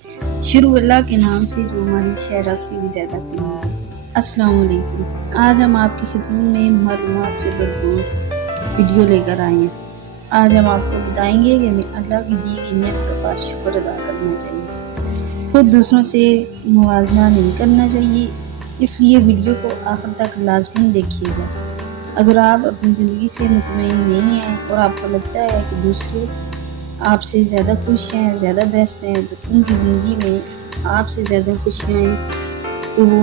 शुरू अल्लाह के नाम से जो हमारी शहरत से भी ज़्यादा प्यारी है। अस्सलाम वालेकुम। आज हम आपकी खिदमत में मालूमात से भरपूर वीडियो लेकर आए हैं। आज हम आपको बताएंगे कि हमें अल्लाह की दी गई नेमतों का शुक्र अदा करना चाहिए, खुद दूसरों से मुवाजना नहीं करना चाहिए। इसलिए वीडियो को आखिर तक लाजमी देखिएगा। अगर आप अपनी ज़िंदगी से मुतमईन नहीं हैं और आपको लगता है कि दूसरे आपसे ज़्यादा खुश हैं, ज़्यादा बेस्ट हैं, तो उनकी ज़िंदगी में आपसे ज़्यादा खुशियाँ हैं, तो वो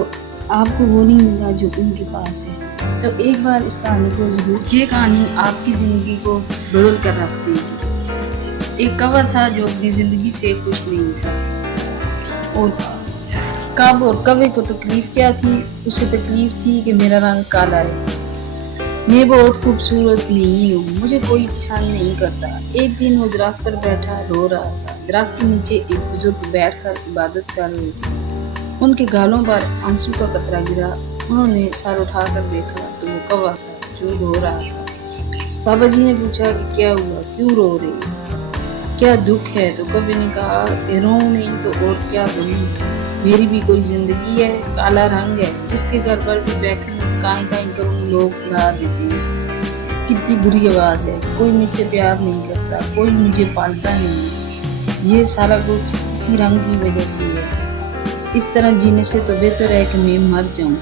आपको वो नहीं मिला जो उनके पास है। तो एक बार इस कहानी को ज़रूर, ये कहानी आपकी ज़िंदगी को बदल कर रख देगी। एक कौवा था जो अपनी ज़िंदगी से खुश नहीं था, और कब और कौवे को तकलीफ़ क्या थी? उसे तकलीफ़ थी कि मेरा रंग काला है, मैं बहुत खूबसूरत नहीं हूँ, मुझे कोई पसंद नहीं करता। एक दिन वो दरख्त पर बैठा रो रहा था। दरख्त के नीचे एक बुजुर्ग बैठकर इबादत कर रहे थे। उनके गालों पर आंसू का कतरा गिरा। उन्होंने सर उठाकर देखा तो वो कौवा था जो रो रहा था। बाबा जी ने पूछा कि क्या हुआ, क्यों रो रही, क्या दुख है? तो कौवे ने कहा कि रो नहीं तो और क्या बनूं, मेरी भी कोई जिंदगी है, काला रंग है, जिसके घर पर भी बैठूं काई काई करूं लोग उड़ा देते हैं। कितनी बुरी आवाज़ है, कोई मुझसे प्यार नहीं करता, कोई मुझे पालता नहीं। ये सारा कुछ इसी रंग की वजह से है। इस तरह जीने से तो बेहतर है कि मैं मर जाऊं।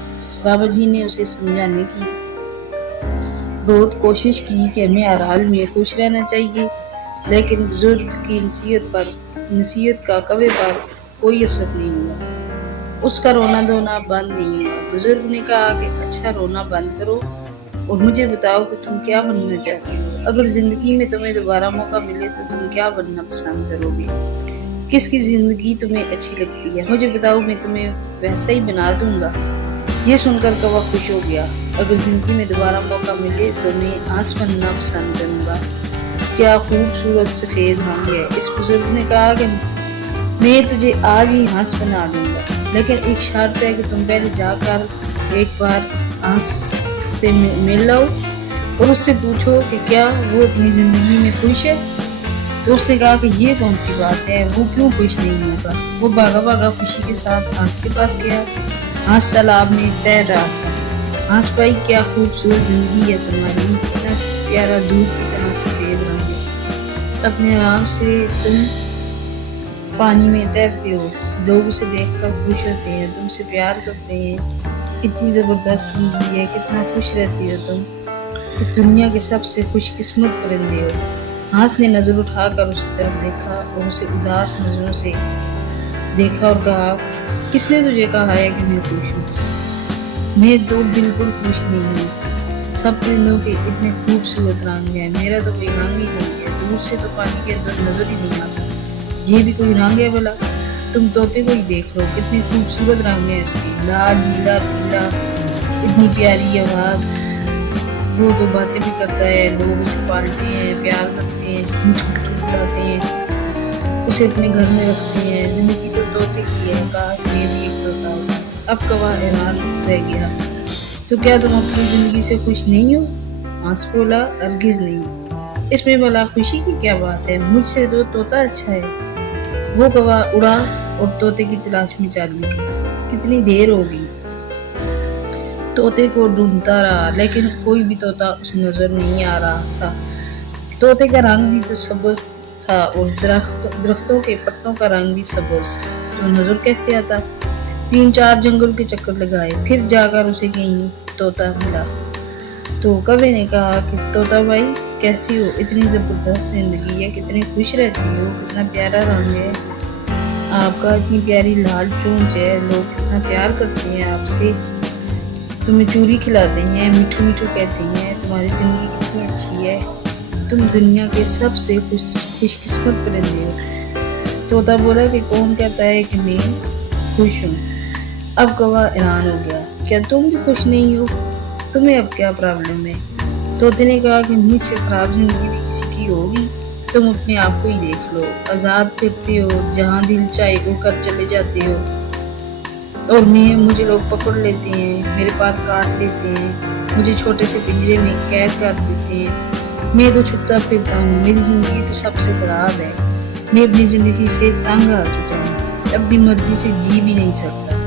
बाबा जी ने उसे समझाने की बहुत कोशिश की कि हमें हर हाल में खुश रहना चाहिए, लेकिन बुजुर्ग की नसीहत का कौवे पर कोई असर नहीं हुआ। उसका रोना धोना बंद नहीं हुआ। बुजुर्ग ने कहा कि अच्छा, रोना बंद करो और मुझे बताओ कि तुम क्या बनना चाहती हो। अगर जिंदगी में तुम्हें दोबारा मौका मिले तो तुम क्या बनना पसंद करोगे? किसकी जिंदगी तुम्हें अच्छी लगती है? मुझे बताओ, मैं तुम्हें वैसा ही बना दूंगा। ये सुनकर कौवा खुश हो गया। अगर जिंदगी में दोबारा मौका मिले तो मैं हंस बनना पसंद करूंगा। क्या खूबसूरत सफेद रंग है। इस बुजुर्ग ने कहा कि मैं तुझे आज ही हंस बना दूंगा, लेकिन एक शर्त है कि तुम पहले जाकर एक बार हंस से मिल लो और उससे पूछो कि क्या वो अपनी ज़िंदगी में खुश है। तो उसने कहा कि ये कौन सी बात है, वो क्यों खुश नहीं होगा। वो भागा भागा खुशी के साथ हंस के पास गया। हंस तालाब में तैर रहा था। हंस भाई, क्या खूबसूरत ज़िंदगी है तुम्हारी, कितना प्यारा दूध की तरह सफ़ेद रंग है, अपने आराम से तुम पानी में तैरते हो, लोग उसे देखकर खुश होते हैं, तुमसे प्यार करते हैं। इतनी ज़बरदस्त जिंदगी है, कितना खुश रहती हो तुम, इस दुनिया के सबसे खुशकिस्मत परिंदे हो। हंस ने नज़र उठाकर उसकी तरफ देखा और उसे उदास नज़रों से देखा और कहा, किसने तुझे कहा है कि मैं खुश हूँ? मैं तो बिल्कुल खुश नहीं हूँ। सब परिंदों के इतने खूबसूरत रंग हैं, मेरा तो कोई रंग ही नहीं है। दूर से तो पानी के अंदर नजर ही नहीं आता, ये भी कोई रंग है भला? तुम तोते को ही देख लो, कितने खूबसूरत रंग है इसके, लाल, नीला, पीला, इतनी प्यारी आवाज़। वो तो बातें भी करता है, लोग उसे पालते हैं, प्यार करते हैं, मुझको बुलाते हैं, उसे अपने घर में रखते हैं। जिंदगी तो तोते की है, काश मैं भी एक तोता होता। अब कौवा हैरान रह गया। तो क्या तुम अपनी जिंदगी से खुश नहीं हो? हंस बोला, हरगिज़ नहीं, इसमें भला खुशी की क्या बात है, मुझसे तो तोता अच्छा है। वो कौवा उड़ा और तोते की तलाश में चल निकला। कितनी देर हो गई, तोते को ढूंढता रहा, लेकिन कोई भी तोता उसे नजर नहीं आ रहा था। तोते का रंग भी तो सब्ज था और दरख्तों के पत्तों का रंग भी सब्ज, तो नजर कैसे आता? 3-4 जंगल के चक्कर लगाए, फिर जाकर उसे कहीं तोता मिला। तो कौवे ने कहा कि तोता भाई, कैसी हो? इतनी ज़बरदस्त जिंदगी है, कितने खुश रहती हो, कितना प्यारा रंग है आपका, इतनी प्यारी लाल चोंच है, लोग कितना प्यार करते हैं आपसे, तुम्हें चूरी खिलाते हैं, मीठू मीठू कहते हैं, तुम्हारी ज़िंदगी कितनी अच्छी है, तुम दुनिया के सबसे खुशकिस्मत परिंदे हो। तोता बोला कि कौन कहता है कि मैं खुश हूँ। अब कौवा हैरान हो गया, क्या तुम भी खुश नहीं हो? तुम्हें अब क्या प्रॉब्लम है? तोते ने कहा कि मुझसे खराब जिंदगी भी किसी की होगी, तुम अपने आप को ही देख लो, आज़ाद फिरते हो, जहाँ दिल चाहे उड़कर चले जाते हो, और मुझे लोग पकड़ लेते हैं, मेरे पास काट लेते हैं, मुझे छोटे से पिंजरे में कैद कर देते हैं। मैं तो छुपता फिरता हूँ, मेरी ज़िंदगी तो सबसे खराब है, मैं अपनी ज़िंदगी से तंग आ चुका हूँ। अपनी मर्जी से जी भी नहीं सकता।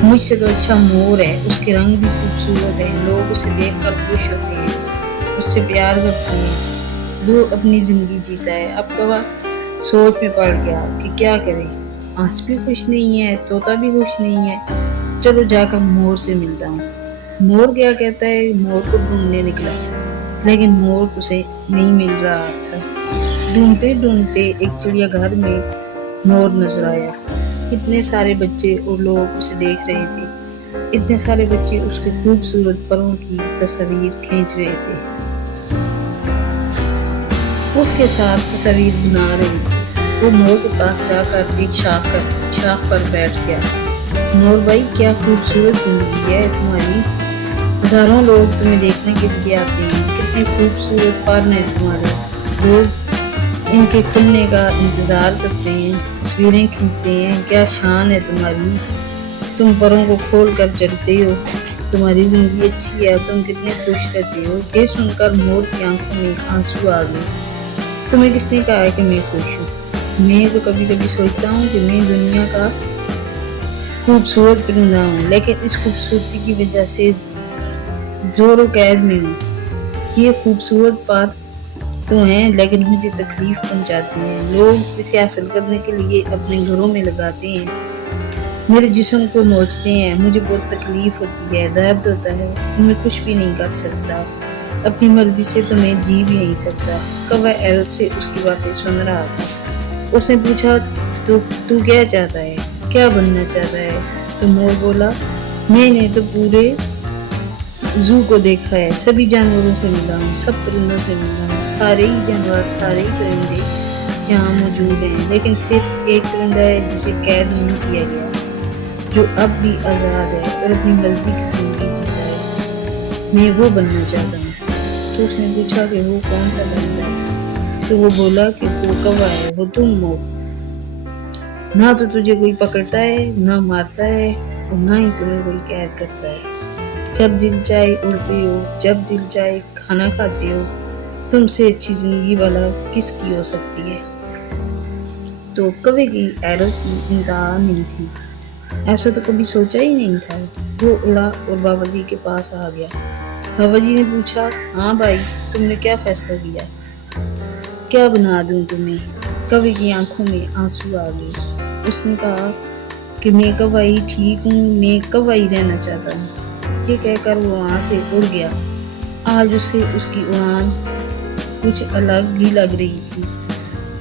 मुझसे तो अच्छा मोर है, उसके रंग भी खूबसूरत है, लोग उसे देखकर खुश होते हैं, उससे प्यार करते हैं, वो अपनी जिंदगी जीता है। अब कौवा सोच में पड़ गया कि क्या करे, हंस भी खुश नहीं है, तोता भी खुश नहीं है, चलो जाकर मोर से मिलता हूँ। मोर क्या कहता है, मोर को ढूंढने निकला, लेकिन मोर उसे नहीं मिल रहा था। ढूंढते ढूंढते एक चिड़िया घर में मोर नजर आया। कितने सारे बच्चे और लोग उसे देख रहे थे, इतने सारे बच्चे उसके खूबसूरत परों की तस्वीर खींच रहे थे, उसके साथ तस्वीर बना रहे थे। वो मोर के पास जाकर एक शाख पर बैठ गया। मोर भाई, क्या खूबसूरत जिंदगी है तुम्हारी, हजारों लोग तुम्हें देखने के लिए आते हैं, कितने खूबसूरत पर हैं तुम्हारे, लोग इनके खुलने का इंतजार करते हैं, तस्वीरें खींचते हैं, क्या शान है तुम्हारी, तुम परों को खोल कर चलते हो, तुम्हारी जिंदगी अच्छी है, तुम कितने खुश रहते हो। ये सुनकर मोर की आंखों में आंसू आ गए। तुम्हें किसने कहा है कि मैं खुश हूँ? मैं तो कभी कभी सोचता हूँ कि मैं दुनिया का खूबसूरत परिंदा हूँ, लेकिन इस खूबसूरती की वजह से जोरों कैद में हूँ। ये खूबसूरत पर तो हैं, लेकिन मुझे तकलीफ पहुंचाती हैं। लोग इसे हासिल करने के लिए अपने घरों में लगाते हैं, मेरे जिस्म को नोचते हैं, मुझे बहुत तकलीफ होती है, दर्द होता है, मैं कुछ भी नहीं कर सकता, अपनी मर्जी से तो मैं जी भी नहीं सकता। कौवा हैरत से उसकी बातें सुन रहा था। उसने पूछा, तू क्या चाहता है, क्या बनना चाहता है? तो मोर बोला, मैंने तो पूरे जू को देखा है, सभी जानवरों से मिला हूँ, सब परिंदों से मिला हूँ, सारे ही जानवर, सारे ही परिंदे यहाँ मौजूद हैं, लेकिन सिर्फ एक परिंदा है जिसे कैद नहीं किया गया, जो अब भी आज़ाद है और अपनी मर्जी की जिंदगी जीता है। मैं वो बनना चाहता हूँ। तो उसने पूछा कि वो कौन सा परिंदा है? तो वो बोला कि वो कौवा है, वो तुम हो। ना तो तुझे कोई पकड़ता है, ना मारता है, और ना ही तुम्हें कोई कैद करता है। जब दिल चाहे उड़ते हो, जब दिल चाहे खाना खाते हो, तुमसे अच्छी जिंदगी वाला किसकी हो सकती है। तो कौवे की हैरत की इंतहा नहीं थी, ऐसा तो कभी सोचा ही नहीं था। वो उड़ा और बाबा जी के पास आ गया। बाबा जी ने पूछा, हाँ भाई, तुमने क्या फैसला किया, क्या बना दूं तुम्हें? कौवे की आंखों में आंसू आ गए। उसने कहा कि मैं कौवा ही ठीक हूँ, मैं कौवा ही रहना चाहता हूँ। ये कहकर वो वहां से उड़ गया। आज उसे उसकी उड़ान कुछ अलग ही लग रही थी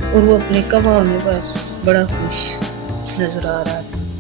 और वो अपने कौवा होने पर बड़ा खुश नजर आ रहा था।